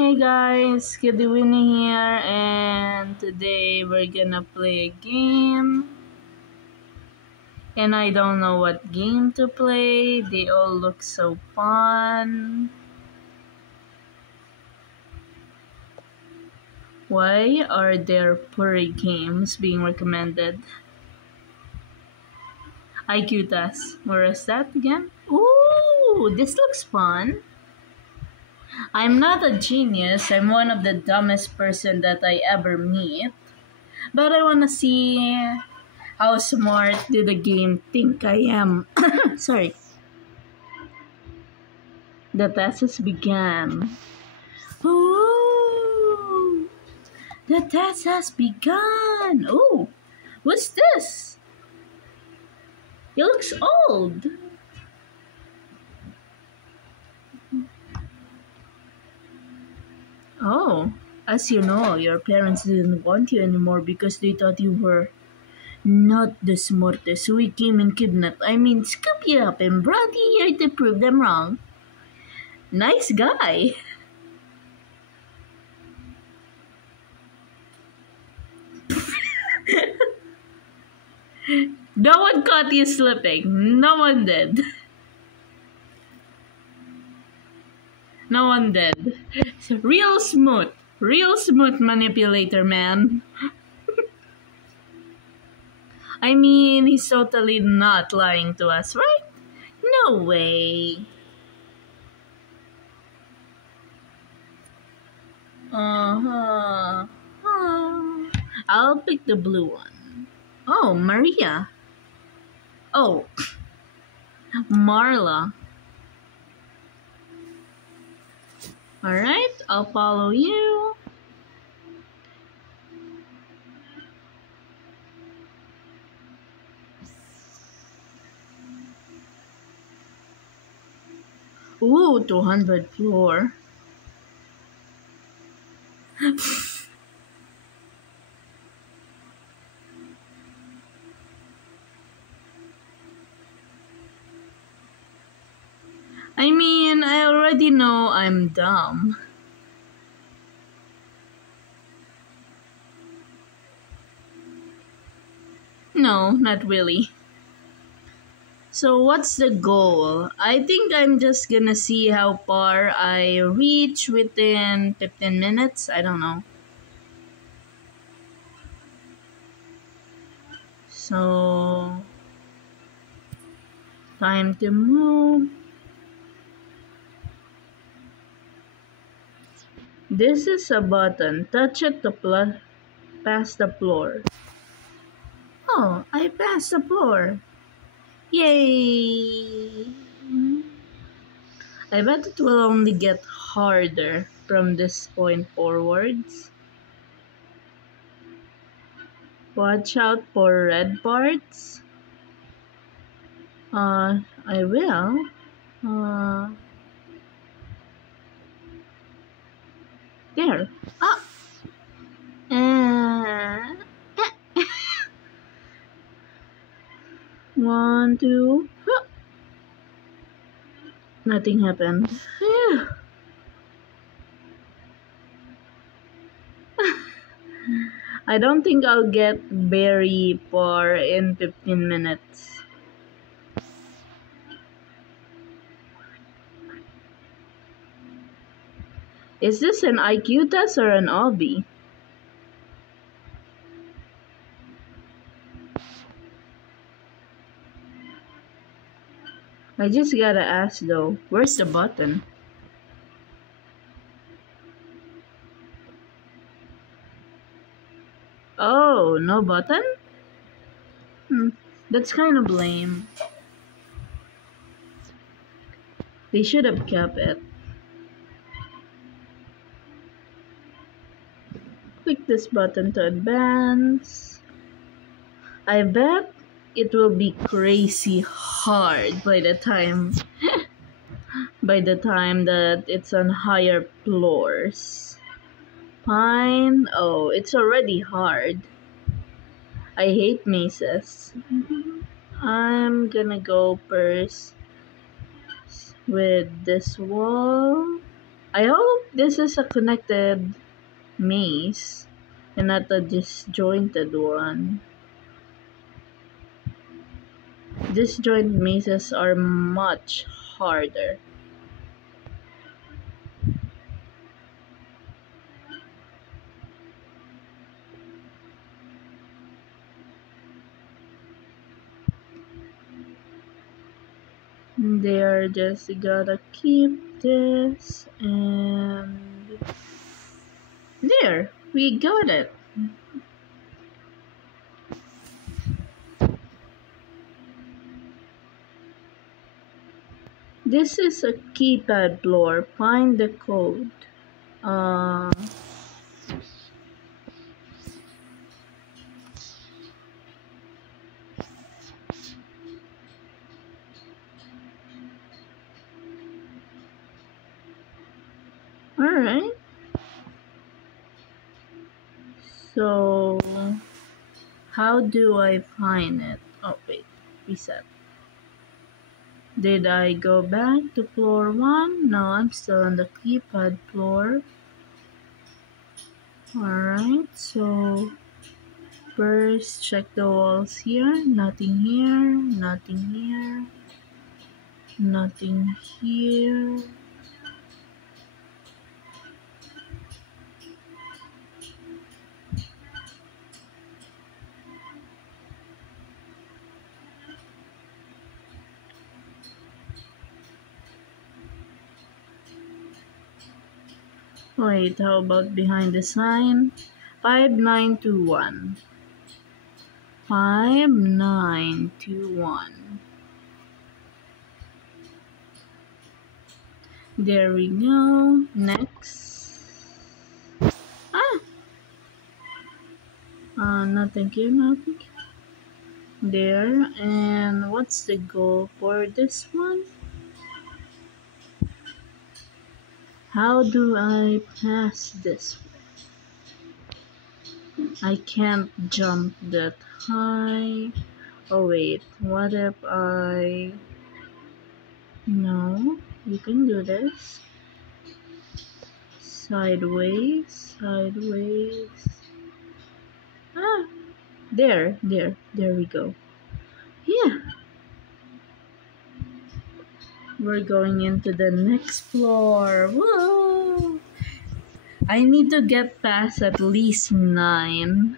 Hey guys, Winnie here, and today we're gonna play a game. And I don't know what game to play, they all look so fun. Why are there furry games being recommended? IQ test. Where is that again? Ooh, this looks fun. I'm not a genius, I'm one of the dumbest person that I ever meet. But I wanna see how smart do the game think I am? Sorry. The test has begun. Ooh! The test has begun! Ooh! What's this? He looks old! Oh, as you know, your parents didn't want you anymore because they thought you were not the smartest. So we came and scoop you up and brought you here to prove them wrong. Nice guy. No one caught you slipping. No one did. No one did. Real smooth. Real smooth manipulator, man. I mean, he's totally not lying to us, right? No way. Uh-huh. I'll pick the blue one. Oh, Maria. Oh, Marla. Alright, I'll follow you. Ooh, 200 floor. I mean, I already know I'm dumb. No, not really. So what's the goal? I think I'm just gonna see how far I reach within 15 minutes. I don't know. So, time to move. This is a button. Touch it to pass the floor. Oh, I passed the floor. Yay! I bet it will only get harder from this point forwards. Watch out for red parts. I will. There. Ah! Uh, One, two. Ah! Nothing happened. Phew. I don't think I'll get very far in 15 minutes. Is this an IQ test or an obby? I just gotta ask though, where's the button? Oh, no button? That's kind of lame. They should have kept it. Click this button to advance. I bet it will be crazy hard by the time that it's on higher floors. Fine. Oh, it's already hard. I hate mazes. I'm gonna go first with this wall. I hope this is a connected maze and not a disjointed one. Disjoint mazes are much harder. They're just gotta keep this and there, we got it. This is a keypad floor. Find the code. Uh, Alright. So, how do I find it? Oh, wait. Reset. Did I go back to floor 1? No, I'm still on the keypad floor. Alright, so first check the walls here. Nothing here, nothing here, nothing here. Wait, how about behind the sign? 5921. 5921. There we go. Next. Nothing here, nothing. There. And what's the goal for this one? How do I pass this? I can't jump that high. Oh wait, what if I... No, you can do this. Sideways, sideways. There we go. Yeah. We're going into the next floor. Whoa! I need to get past at least 9.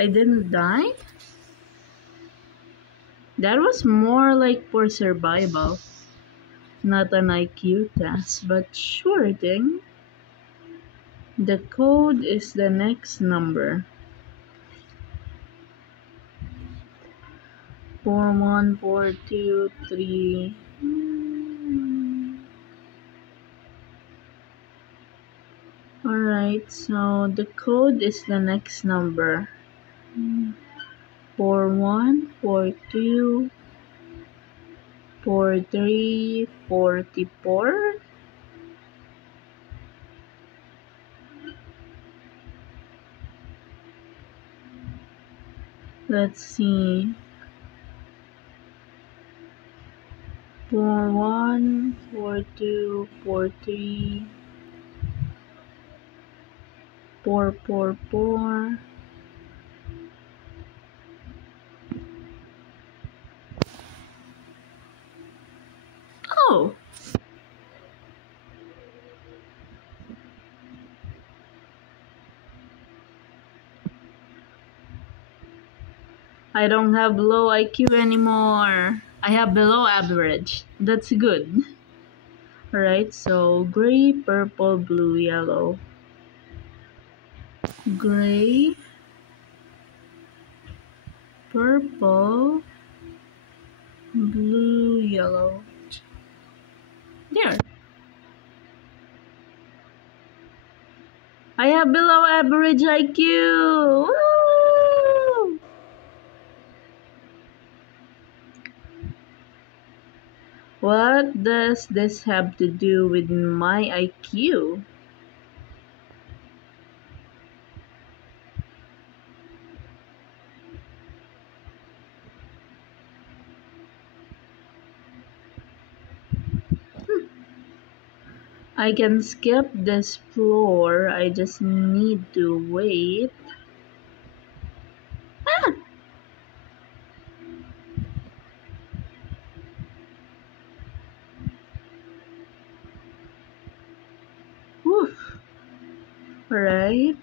I didn't die? That was more like for survival. Not an IQ test, but sure thing. The code is the next number. 41423. Alright, so the code is the next number. 4142 4344. Let's see. 414243 444. Oh! I don't have low IQ anymore. I have below average. That's good. Alright, so gray, purple, blue, yellow. Gray, purple, blue, yellow. There. I have below average IQ. Woo! What does this have to do with my IQ? I can skip this floor. I just need to wait. Ah! Woof. Alright.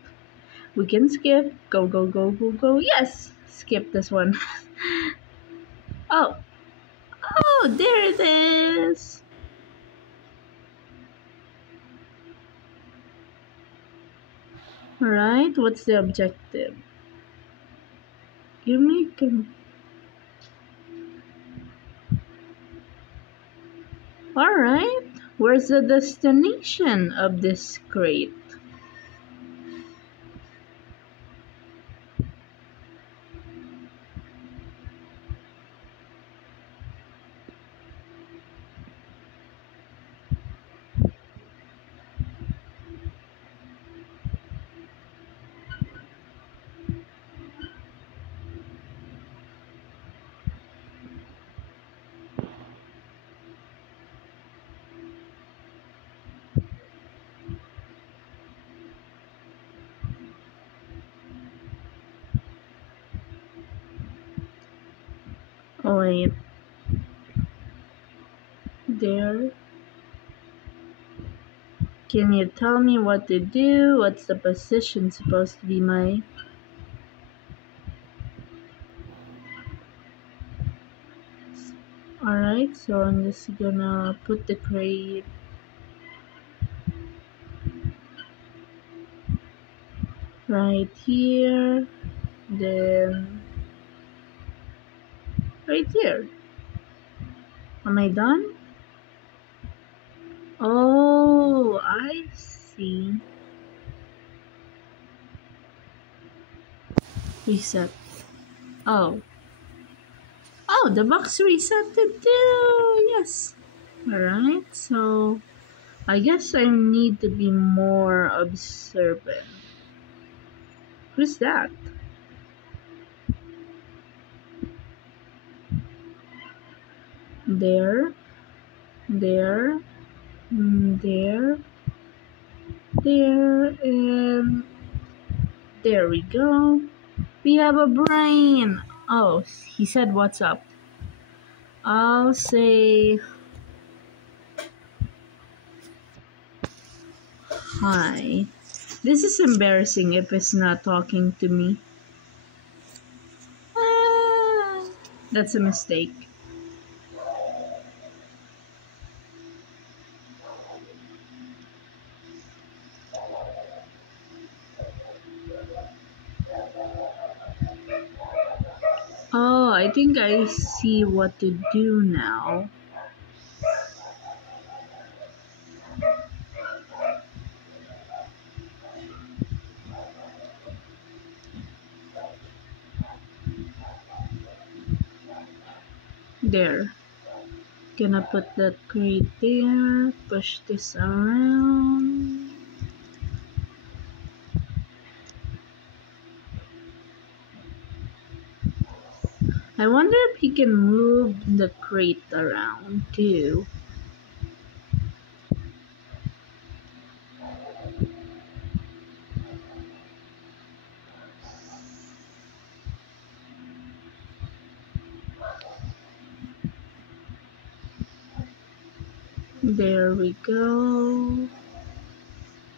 We can skip. Go, go, go, go, go. Yes! Skip this one. Oh. Oh, there it is. Alright, what's the objective? You make him. Alright, where's the destination of this crate? Oh wait. There. Can you tell me what to do? What's the position supposed to be my... Alright, so I'm just gonna put the crate right here, then right here. Am I done? Oh, I see. Reset. Oh. Oh, the box resetted too! Yes. Alright, so I guess I need to be more observant. Who's that? There. There. There. There. And there we go. We have a brain. Oh, he said what's up. I'll say hi. This is embarrassing if it's not talking to me. Ah, that's a mistake. Oh, I think I see what to do now. There. Gonna put that crate there. Push this around. I wonder if he can move the crate around too. There we go.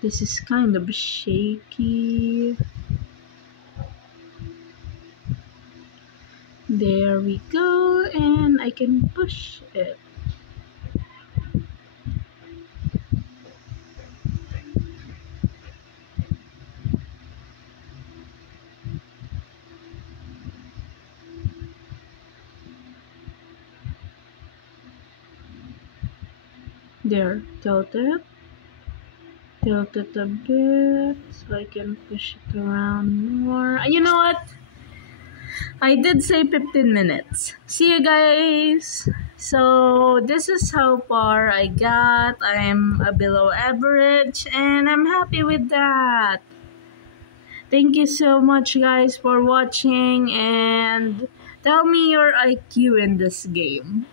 This is kind of shaky. There we go, and I can push it. There, tilt it a bit so I can push it around more. You know what? I did say 15 minutes. See you guys. So this is how far I got. I'm a below average and I'm happy with that. Thank you so much guys for watching and tell me your IQ in this game.